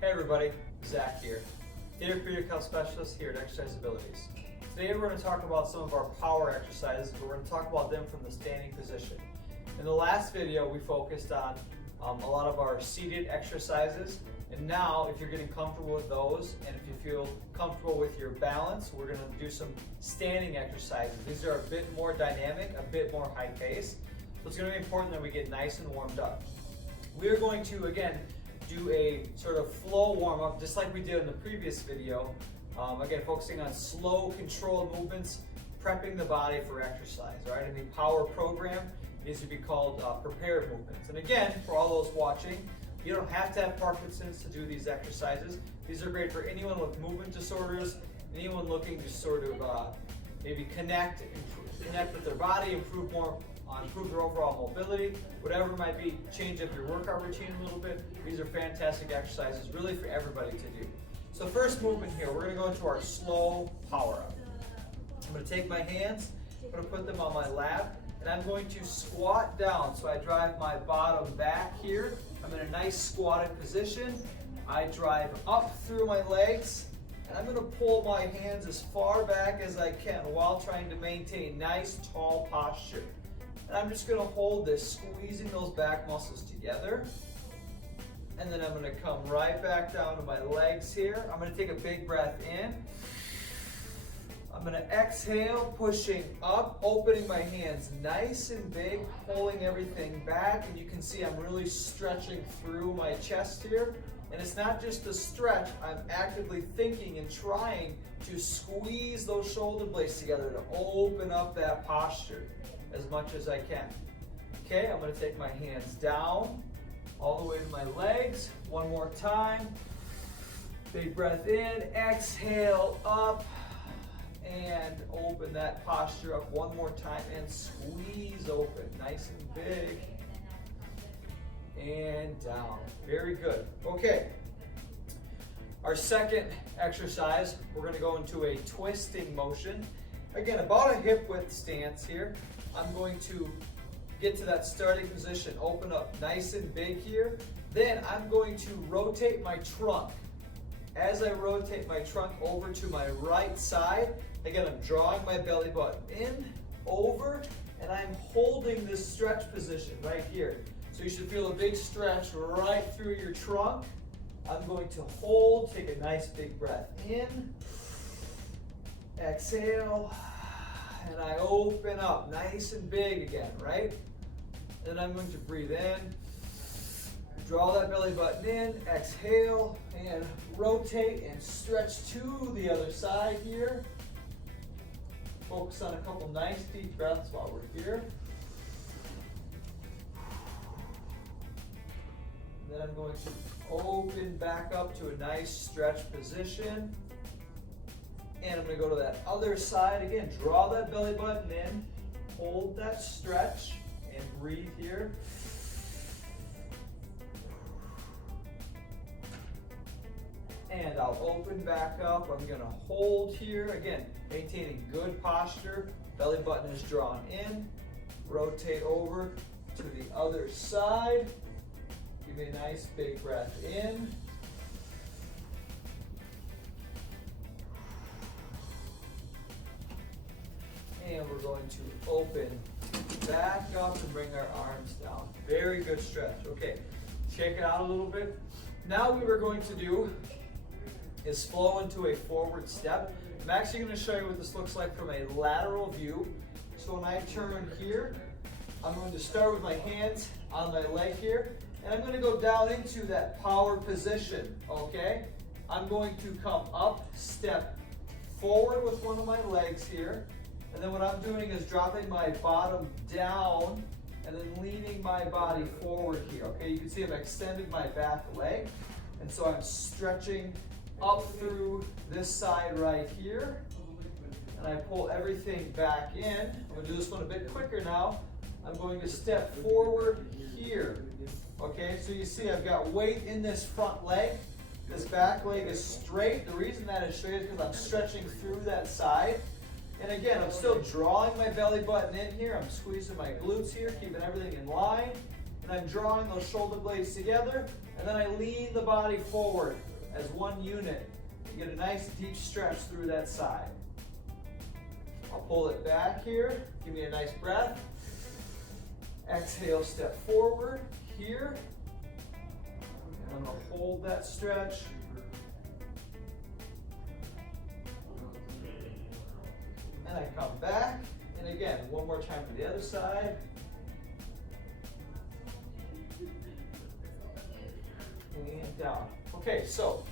Hey everybody, Zach here, therapeutic health specialist here at Exercise Abilities. Today we're going to talk about some of our power exercises, but we're going to talk about them from the standing position. In the last video we focused on a lot of our seated exercises, and now if you're getting comfortable with those and if you feel comfortable with your balance, we're going to do some standing exercises. These are a bit more dynamic, a bit more high pace, so it's going to be important that we get nice and warmed up. We are going to, again, do a sort of flow warm-up, just like we did in the previous video. Again, focusing on slow, controlled movements, prepping the body for exercise. All right, and the power program needs to be called prepared movements. And again, for all those watching, you don't have to have Parkinson's to do these exercises. These are great for anyone with movement disorders, anyone looking to sort of maybe connect with their body, improve their overall mobility, whatever it might be, change up your workout routine a little bit. These are fantastic exercises, really for everybody to do. So first movement here, we're going to go into our slow power up. I'm going to take my hands, I'm going to put them on my lap, and I'm going to squat down. So I drive my bottom back here. I'm in a nice squatted position. I drive up through my legs, and I'm going to pull my hands as far back as I can while trying to maintain nice tall posture. And I'm just going to hold this, squeezing those back muscles together. And then I'm going to come right back down to my legs here. I'm going to take a big breath in. I'm going to exhale, pushing up, opening my hands nice and big, pulling everything back. And you can see I'm really stretching through my chest here. And it's not just a stretch, I'm actively thinking and trying to squeeze those shoulder blades together to open up that posture as much as I can. Okay, I'm going to take my hands down all the way to my legs. One more time. Big breath in, exhale up, and open that posture up one more time and squeeze open, nice and big. And down. Very good. Okay. Our second exercise, we're going to go into a twisting motion. Again, about a hip width stance here. I'm going to get to that starting position, open up nice and big here. Then I'm going to rotate my trunk. As I rotate my trunk over to my right side, again, I'm drawing my belly button in, over, and I'm holding this stretch position right here. So you should feel a big stretch right through your trunk. I'm going to hold, take a nice big breath in, exhale, and I open up nice and big again, right? Then I'm going to breathe in, draw that belly button in, exhale, and rotate and stretch to the other side here. Focus on a couple nice deep breaths while we're here. Then I'm going to open back up to a nice stretch position. And I'm going to go to that other side again. Draw that belly button in, hold that stretch, and breathe here. And I'll open back up. I'm going to hold here. Again, maintaining good posture. Belly button is drawn in. Rotate over to the other side. Give me a nice big breath in. And we're going to open back up and bring our arms down. Very good stretch. Okay, check it out a little bit. Now what we're going to do is flow into a forward step. I'm actually going to show you what this looks like from a lateral view. So when I turn here, I'm going to start with my hands on my leg here, and I'm going to go down into that power position, okay? I'm going to come up, step forward with one of my legs here, and then what I'm doing is dropping my bottom down and then leaning my body forward here, okay? You can see I've extended my back leg, and so I'm stretching up through this side right here, and I pull everything back in. I'm going to do this one a bit quicker now. I'm going to step forward here, okay? So you see I've got weight in this front leg. This back leg is straight. The reason that is straight is because I'm stretching through that side. And again, I'm still drawing my belly button in here. I'm squeezing my glutes here, keeping everything in line. And I'm drawing those shoulder blades together. and then I lean the body forward as one unit. You get a nice deep stretch through that side. I'll pull it back here, give me a nice breath. Exhale, step forward here. And I'm going to hold that stretch. And I come back, and again, one more time to the other side. And down. Okay, so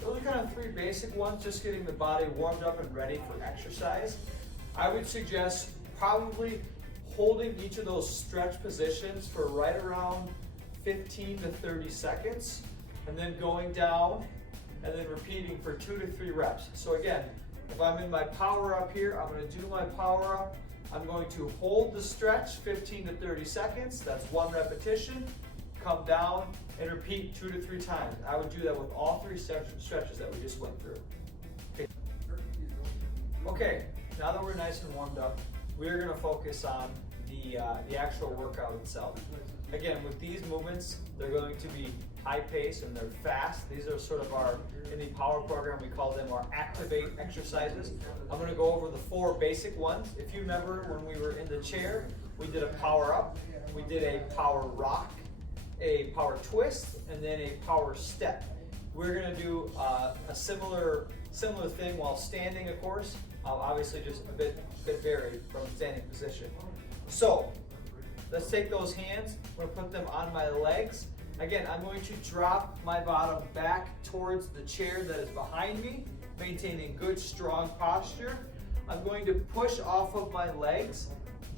those are kind of three basic ones, just getting the body warmed up and ready for exercise. I would suggest probably holding each of those stretch positions for right around 15 to 30 seconds, and then going down and then repeating for 2 to 3 reps. So again, if I'm in my power up here, I'm going to do my power up. I'm going to hold the stretch 15 to 30 seconds. That's 1 repetition. Come down and repeat 2 to 3 times. I would do that with all 3 stretches that we just went through. Okay, now that we're nice and warmed up, we're going to focus on the actual workout itself. Again, with these movements, they're going to be high pace and they're fast. These are sort of in the power program, we call them our activate exercises. I'm going to go over the 4 basic ones. If you remember when we were in the chair, we did a power up, we did a power rock, a power twist, and then a power step. We're going to do a similar thing while standing, of course. Obviously just a bit varied from standing position. So let's take those hands. I'm going to put them on my legs. Again, I'm going to drop my bottom back towards the chair that is behind me, maintaining good, strong posture. I'm going to push off of my legs,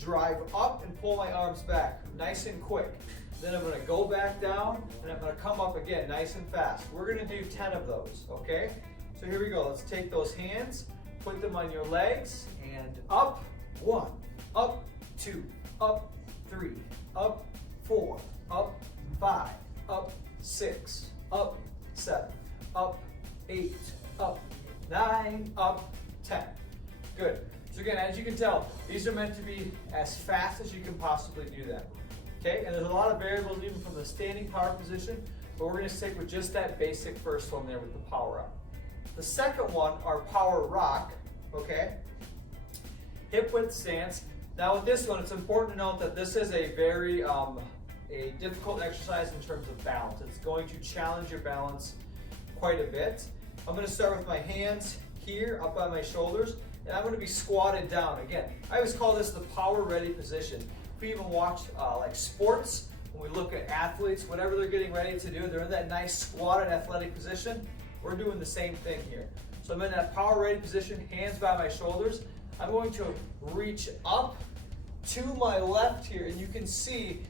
drive up and pull my arms back, nice and quick. Then I'm going to go back down and I'm going to come up again, nice and fast. We're going to do 10 of those, okay? So here we go. Let's take those hands, put them on your legs, and up, 1, up, 2, up, 3, up, 4, up, 5, up, 6, up, 7, up, 8, up, 9, up, 10. Good. So again, as you can tell, these are meant to be as fast as you can possibly do them. Okay, and there's a lot of variables even from the standing power position, but we're going to stick with just that basic first one there with the power up. The second one, our power rock, okay, hip width stance. Now with this one, it's important to note that this is a very a difficult exercise in terms of balance. It's going to challenge your balance quite a bit. I'm going to start with my hands here up on my shoulders, and I'm going to be squatted down. Again, I always call this the power ready position. If we even watch like sports, when we look at athletes, whatever they're getting ready to do, they're in that nice squatted athletic position. We're doing the same thing here. So I'm in that power ready position, hands by my shoulders. I'm going to reach up to my left here, and you can see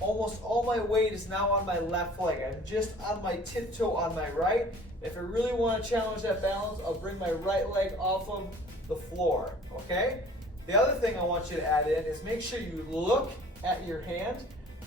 almost all my weight is now on my left leg. I'm just on my tiptoe on my right. If I really want to challenge that balance, I'll bring my right leg off of the floor, okay? The other thing I want you to add in is make sure you look at your hand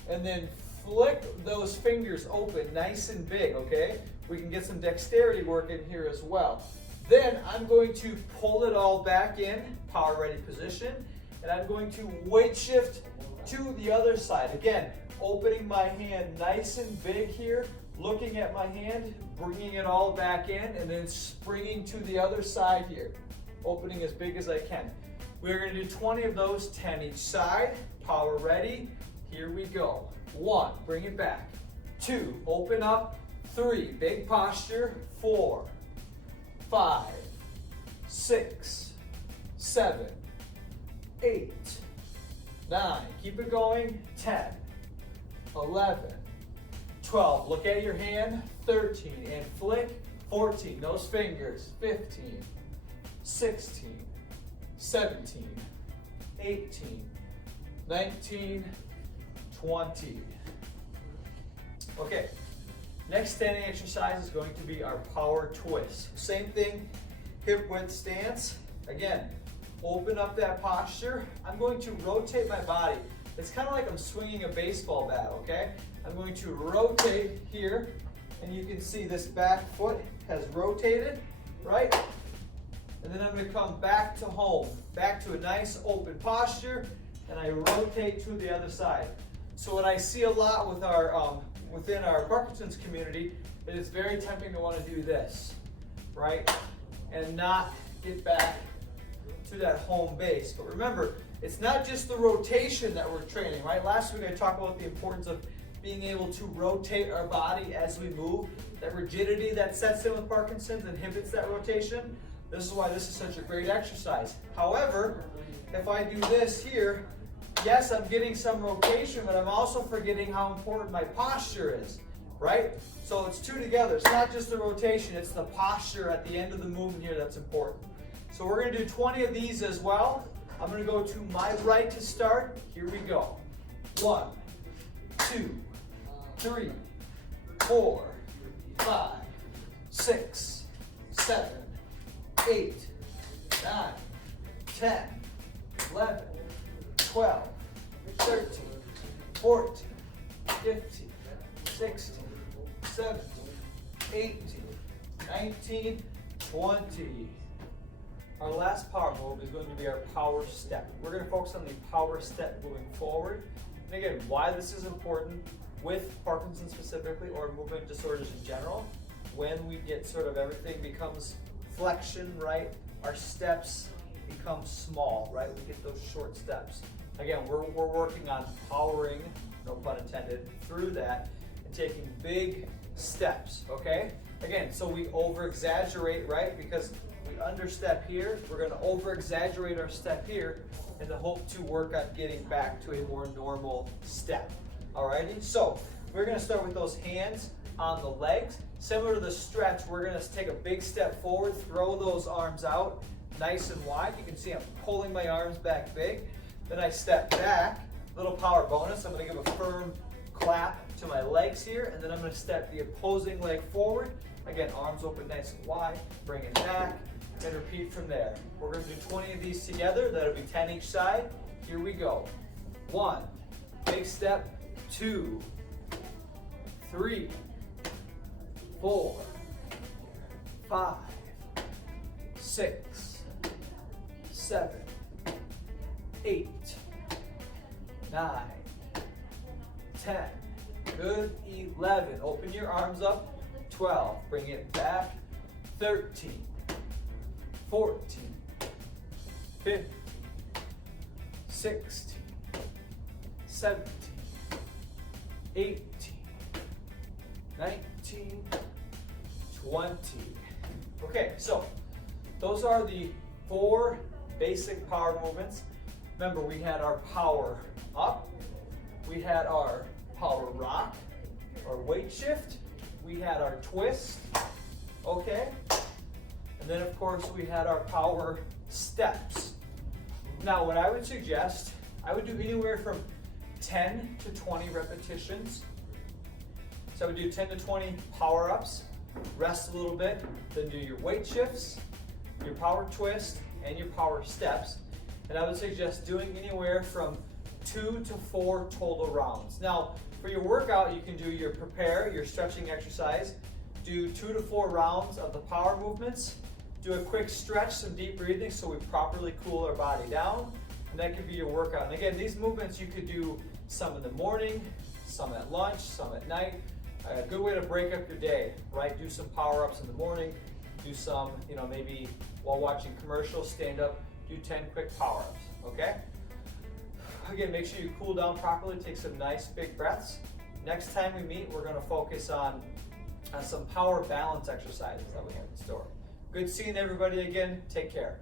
and then flick those fingers open nice and big, okay? We can get some dexterity work in here as well. Then I'm going to pull it all back in, power ready position, and I'm going to weight shift to the other side. Again, opening my hand nice and big here, looking at my hand, bringing it all back in, and then springing to the other side here, opening as big as I can. We're going to do 20 of those, 10 each side. Power ready. Here we go. 1, bring it back. 2, open up. 3, big posture. 4, 5, 6, 7, 8, 9. Keep it going. 10, 11, 12. Look at your hand. 13, and flick. 14, those fingers. 15, 16, 17, 18, 19, 20. Okay, next standing exercise is going to be our power twist. Same thing, hip width stance. Again, open up that posture. I'm going to rotate my body. It's kind of like I'm swinging a baseball bat, okay? I'm going to rotate here, and you can see this back foot has rotated, right? And then I'm going to come back to home, back to a nice open posture, and I rotate to the other side. So what I see a lot with our within our Parkinson's community, it is very tempting to want to do this, right? And not get back to that home base. But remember, it's not just the rotation that we're training, right? Last week I talked about the importance of being able to rotate our body as we move. That rigidity that sets in with Parkinson's inhibits that rotation. This is why this is such a great exercise. However, if I do this here, yes, I'm getting some rotation, but I'm also forgetting how important my posture is, right? So it's two together. It's not just the rotation, it's the posture at the end of the movement here that's important. So we're going to do 20 of these as well. I'm going to go to my right to start. Here we go. 1, 2, 3, 4, 5, 6, 7, 8, 9, 10, 11, 12, 13, 14, 15, 16, 17, 18, 19, 20. Our last power move is going to be our power step. We're going to focus on the power step moving forward. And again, why this is important with Parkinson's specifically, or movement disorders in general, when we get sort of everything becomes flexion, right? Our steps become small, right? We get those short steps. Again, we're working on powering, no pun intended, through that and taking big steps, okay? Again, so we over-exaggerate, right? Because we understep here, we're going to over-exaggerate our step here in the hope to work on getting back to a more normal step. Alrighty, so we're going to start with those hands on the legs. Similar to the stretch, we're going to take a big step forward, throw those arms out nice and wide. You can see I'm pulling my arms back big. Then I step back, little power bonus. I'm going to give a firm clap to my legs here, and then I'm going to step the opposing leg forward. Again, arms open nice and wide, bring it back, and repeat from there. We're going to do 20 of these together. That'll be 10 each side. Here we go. 1, big step, 2, 3, 4, 5, 6, 7, 8, 9, 10. Good. 11. Open your arms up. 12. Bring it back. 13, 14, 15, 16, 17, 18, 19, 20. Okay, so those are the 4 basic power movements. Remember, we had our power up, we had our power rock, our weight shift, we had our twist, okay? And then of course we had our power steps. Now what I would suggest, I would do anywhere from 10 to 20 repetitions. So I would do 10 to 20 power-ups, rest a little bit, then do your weight shifts, your power twist, and your power steps. And I would suggest doing anywhere from 2 to 4 total rounds. Now, for your workout, you can do your prepare, your stretching exercise, do 2 to 4 rounds of the power movements, do a quick stretch, some deep breathing so we properly cool our body down, and that could be your workout. And again, these movements you could do some in the morning, some at lunch, some at night. A good way to break up your day, right? Do some power-ups in the morning, do some, maybe while watching commercials, stand up, do 10 quick power-ups, okay? Again, make sure you cool down properly, take some nice big breaths. Next time we meet, we're gonna focus on some power balance exercises that we have in store. Good seeing everybody again, take care.